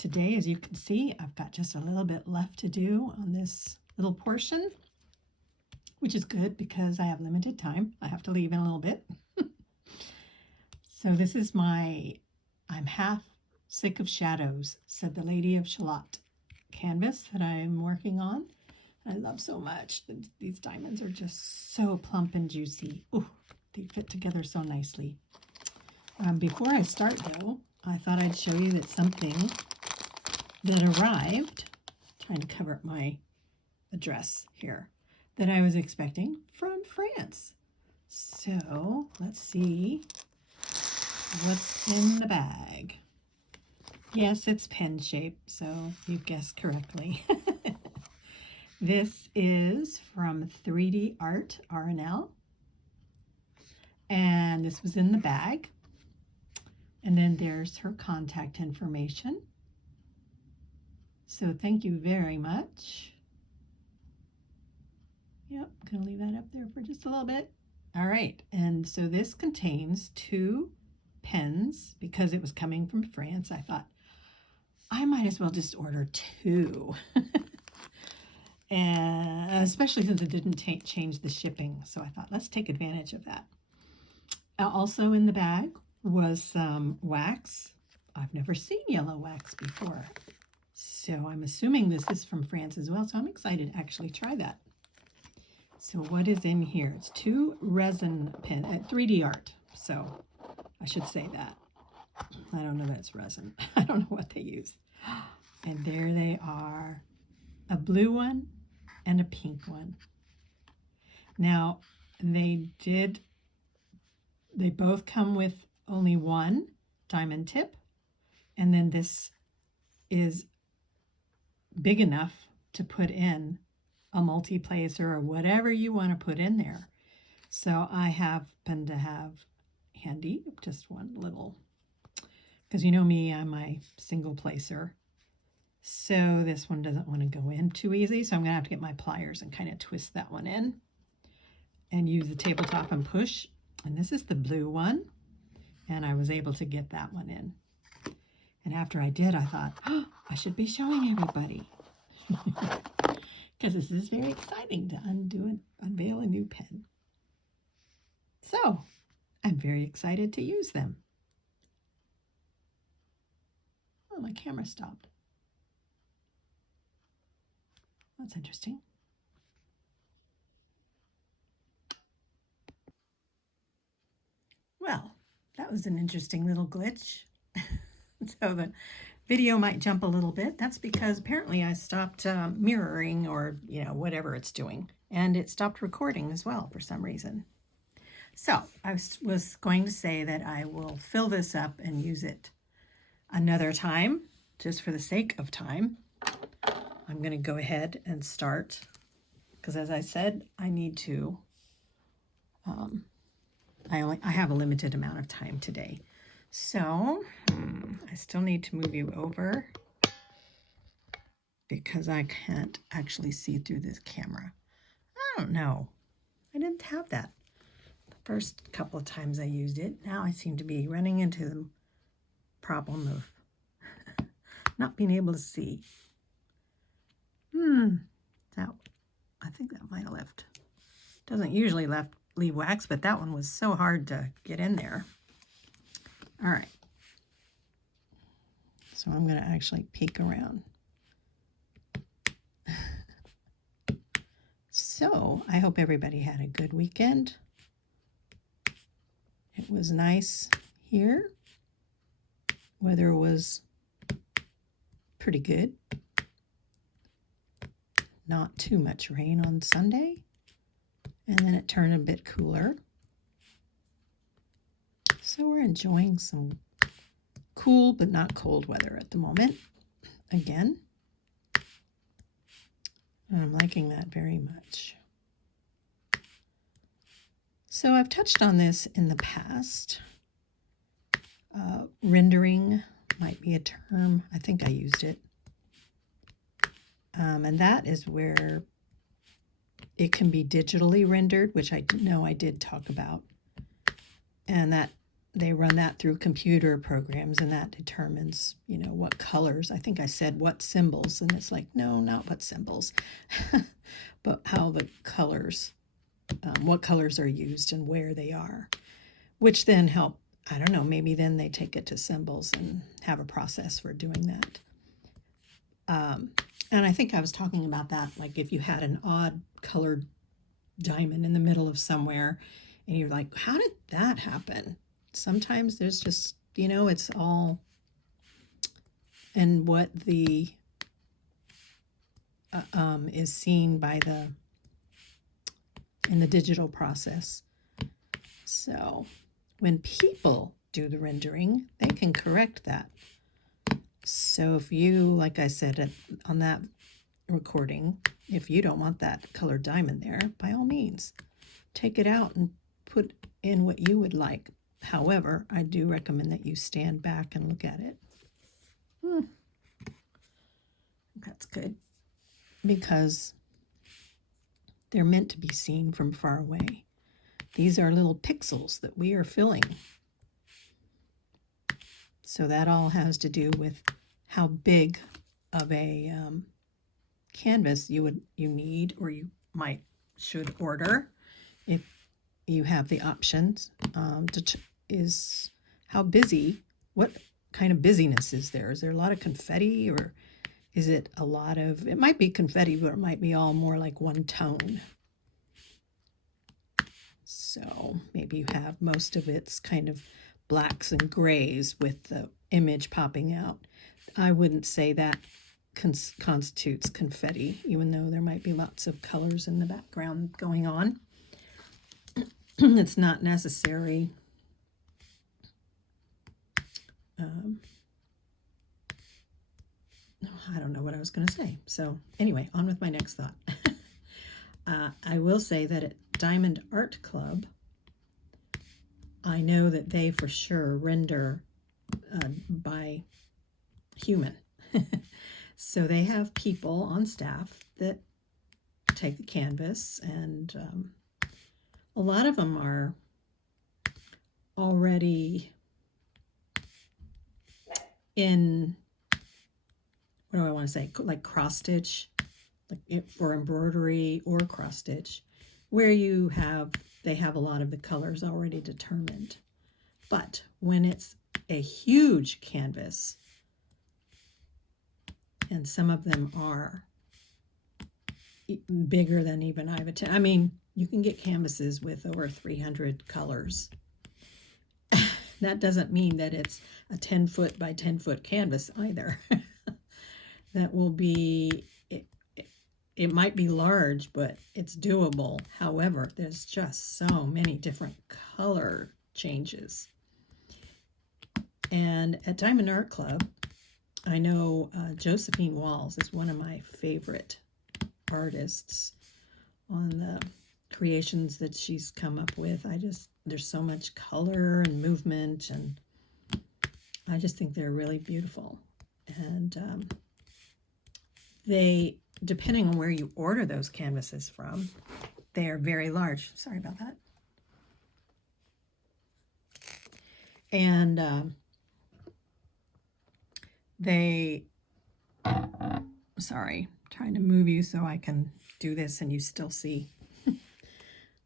today, as you can see, I've got just a little bit left to do on this little portion, which is good because I have limited time. I have to leave in a little bit. So this is my I'm half sick of shadows, said the Lady of Shalott canvas that I'm working on. I love so much. These diamonds are just so plump and juicy. Ooh, they fit together so nicely. Before I start though, I thought I'd show you that something that arrived, trying to cover up my address here, that I was expecting from France. So let's see what's in the bag. Yes, it's pen shaped, so you guessed correctly. This is from 3D Art R&L, and this was in the bag. And then there's her contact information. So thank you very much. Yep, I'm gonna leave that up there for just a little bit. All right, and so this contains 2 pens. Because it was coming from France, I thought I might as well just order 2. And especially since it didn't change the shipping. So I thought, let's take advantage of that. Also in the bag was some wax. I've never seen yellow wax before. So I'm assuming this is from France as well. So I'm excited to actually try that. So what is in here? It's 2 resin pen at 3D Art. So I should say that. I don't know that it's resin. I don't know what they use. And there they are. A blue one and a pink one. Now, they both come with only 1 diamond tip, and then this is big enough to put in a multi-placer or whatever you want to put in there. So I happen to have handy just one little, because you know me, I'm my single placer. So this one doesn't want to go in too easy, so I'm going to have to get my pliers and kind of twist that one in and use the tabletop and push. And this is the blue one, and I was able to get that one in. And after I did, I thought, oh, I should be showing everybody because this is very exciting to unveil a new pen. So I'm very excited to use them. Oh, my camera stopped. That's interesting. Well, that was an interesting little glitch. So the video might jump a little bit. That's because apparently I stopped mirroring, or whatever it's doing, and it stopped recording as well for some reason. So I was going to say that I will fill this up and use it another time, just for the sake of time. I'm going to go ahead and start, because as I said, I need to, I have a limited amount of time today. So I still need to move you over because I can't actually see through this camera. I don't know. I didn't have that the first couple of times I used it. Now I seem to be running into the problem of not being able to see. I think that might have left. Doesn't usually leave wax, but that one was so hard to get in there. All right. So I'm going to actually peek around. So I hope everybody had a good weekend. It was nice here. Weather was pretty good. Not too much rain on Sunday, and then it turned a bit cooler. So we're enjoying some cool but not cold weather at the moment again. And I'm liking that very much. So I've touched on this in the past. Rendering might be a term. I think I used it. And that is where it can be digitally rendered, which I know I did talk about. And that they run that through computer programs, and that determines, you know, what colors. I think I said what symbols, and it's like, no, not what symbols, but how the colors, what colors are used and where they are, which then help, I don't know, maybe then they take it to symbols and have a process for doing that. And I think I was talking about that, like if you had an odd colored diamond in the middle of somewhere, and you're like, how did that happen? Sometimes there's just, you know, it's all, and what the is seen by the, in the digital process. So when people do the rendering, they can correct that. So if you, like I said on that recording, if you don't want that colored diamond there, by all means, take it out and put in what you would like. However, I do recommend that you stand back and look at it. That's good, because they're meant to be seen from far away. These are little pixels that we are filling. So that all has to do with how big of a canvas you need, or you should order if you have the options. Is how busy, what kind of busyness is there? Is there a lot of confetti, or is it a lot of, it might be confetti, but it might be all more like one tone. So maybe you have most of it's kind of blacks and grays with the image popping out. I wouldn't say that constitutes confetti, even though there might be lots of colors in the background going on. It's not necessary. I don't know what I was going to say. So anyway, on with my next thought. I will say that at Diamond Art Club, I know that they for sure render by human. So they have people on staff that take the canvas, and a lot of them are already in, what do I want to say, like cross stitch, like for embroidery or cross stitch, where they have a lot of the colors already determined. But when it's a huge canvas, and some of them are bigger than even I've attempted. I mean, you can get canvases with over 300 colors. That doesn't mean that it's a 10-foot by 10-foot canvas either. That will be, it might be large, but it's doable. However, there's just so many different color changes. And at Diamond Art Club, I know Josephine Walls is one of my favorite artists on the creations that she's come up with. There's so much color and movement, and I just think they're really beautiful. And they, depending on where you order those canvases from, they are very large. Sorry about that. And sorry, trying to move you so I can do this and you still see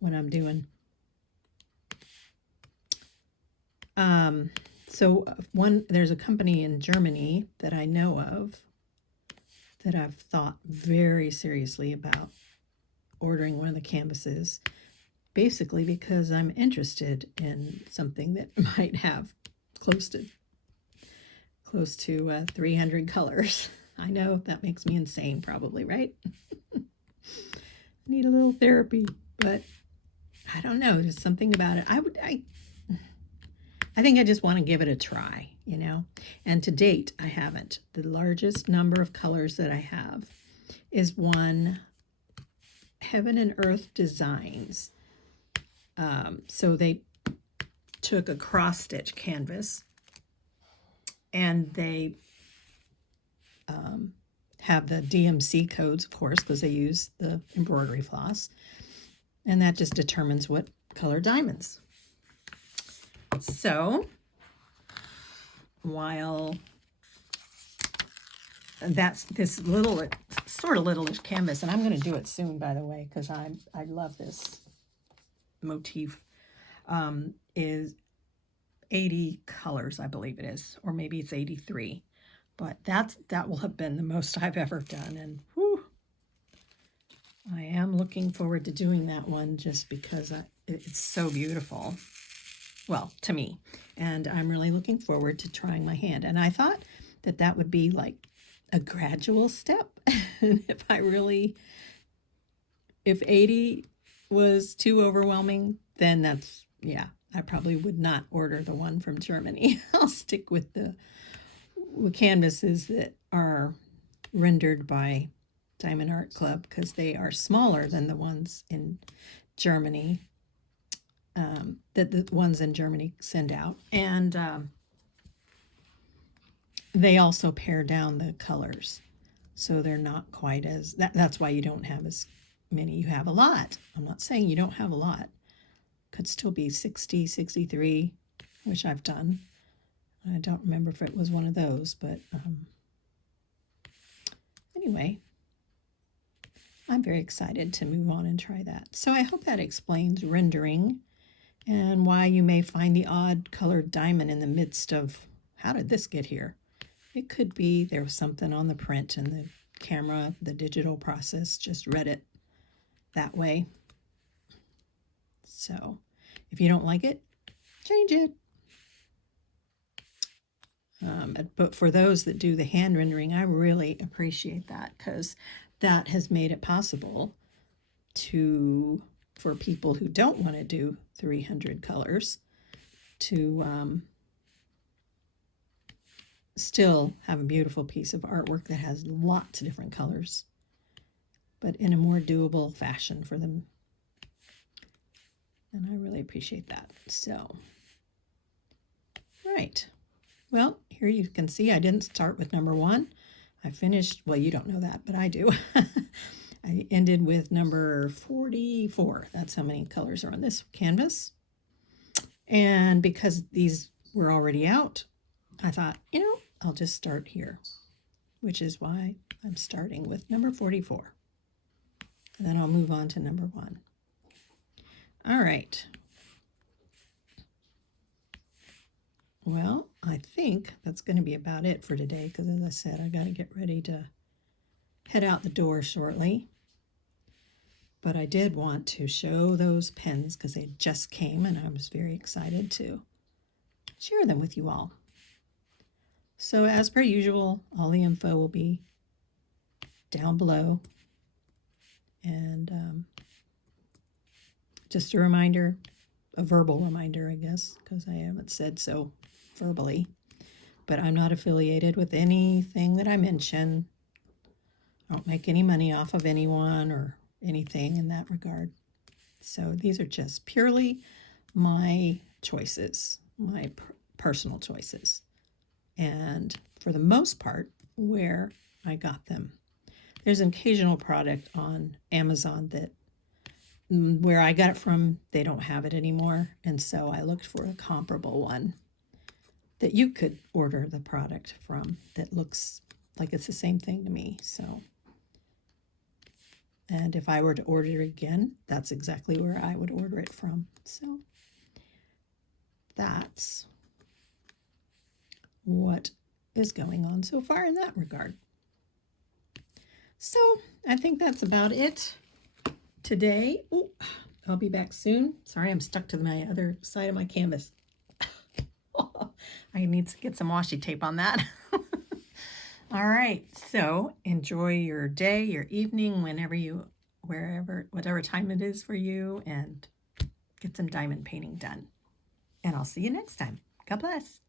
what I'm doing. So there's a company in Germany that I know of that I've thought very seriously about ordering one of the canvases, basically because I'm interested in something that might have close to 300 colors. I know that makes me insane probably, right? I need a little therapy, but I don't know, there's something about it. I think I just want to give it a try, you know. And to date, I haven't. The largest number of colors that I have is one Heaven and Earth Designs. So they took a cross-stitch canvas, and they have the DMC codes, of course, because they use the embroidery floss, and that just determines what color diamonds. So while that's this little, sort of littleish canvas, and I'm going to do it soon, by the way, because I love this motif, is 80 colors, I believe it is, or maybe it's 83. But that will have been the most I've ever done, and whew, I am looking forward to doing that one just because it's so beautiful. Well, to me, and I'm really looking forward to trying my hand. And I thought that would be like a gradual step. And if 80 was too overwhelming, then that's, yeah, I probably would not order the one from Germany. I'll stick with the canvases that are rendered by Diamond Art Club, because they are smaller than the ones in Germany, that the ones in Germany send out. And they also pare down the colors, so they're not quite as, that's why you don't have as many. You have a lot. I'm not saying you don't have a lot. Could still be 60, 63, which I've done. I don't remember if it was one of those, but anyway, I'm very excited to move on and try that. So I hope that explains rendering and why you may find the odd colored diamond in the midst of, how did this get here? It could be there was something on the print and the camera, the digital process, just read it that way. So if you don't like it, change it. But for those that do the hand rendering, I really appreciate that, because that has made it possible for people who don't want to do 300 colors to still have a beautiful piece of artwork that has lots of different colors, but in a more doable fashion for them. And I really appreciate that. So, right. Well, here you can see I didn't start with number 1. I finished, well, you don't know that, but I do. I ended with number 44. That's how many colors are on this canvas. And because these were already out, I thought, I'll just start here, which is why I'm starting with number 44. And then I'll move on to number 1. All right. Well, I think that's going to be about it for today, because as I said, I got to get ready to head out the door shortly. But I did want to show those pens because they just came, and I was very excited to share them with you all. So as per usual, all the info will be down below. And just a reminder, a verbal reminder, I guess, because I haven't said so verbally, but I'm not affiliated with anything that I mention. I don't make any money off of anyone or anything in that regard. So these are just purely my choices, my personal choices. And for the most part, where I got them. There's an occasional product on Amazon that where I got it from, they don't have it anymore. And so I looked for a comparable one that you could order the product from that looks like it's the same thing to me. So, and if I were to order it again, that's exactly where I would order it from. So that's what is going on so far in that regard. So I think that's about it today. Ooh, I'll be back soon. Sorry, I'm stuck to my other side of my canvas. I need to get some washi tape on that. All right, so enjoy your day, your evening, whatever time it is for you, and get some diamond painting done. And I'll see you next time. God bless.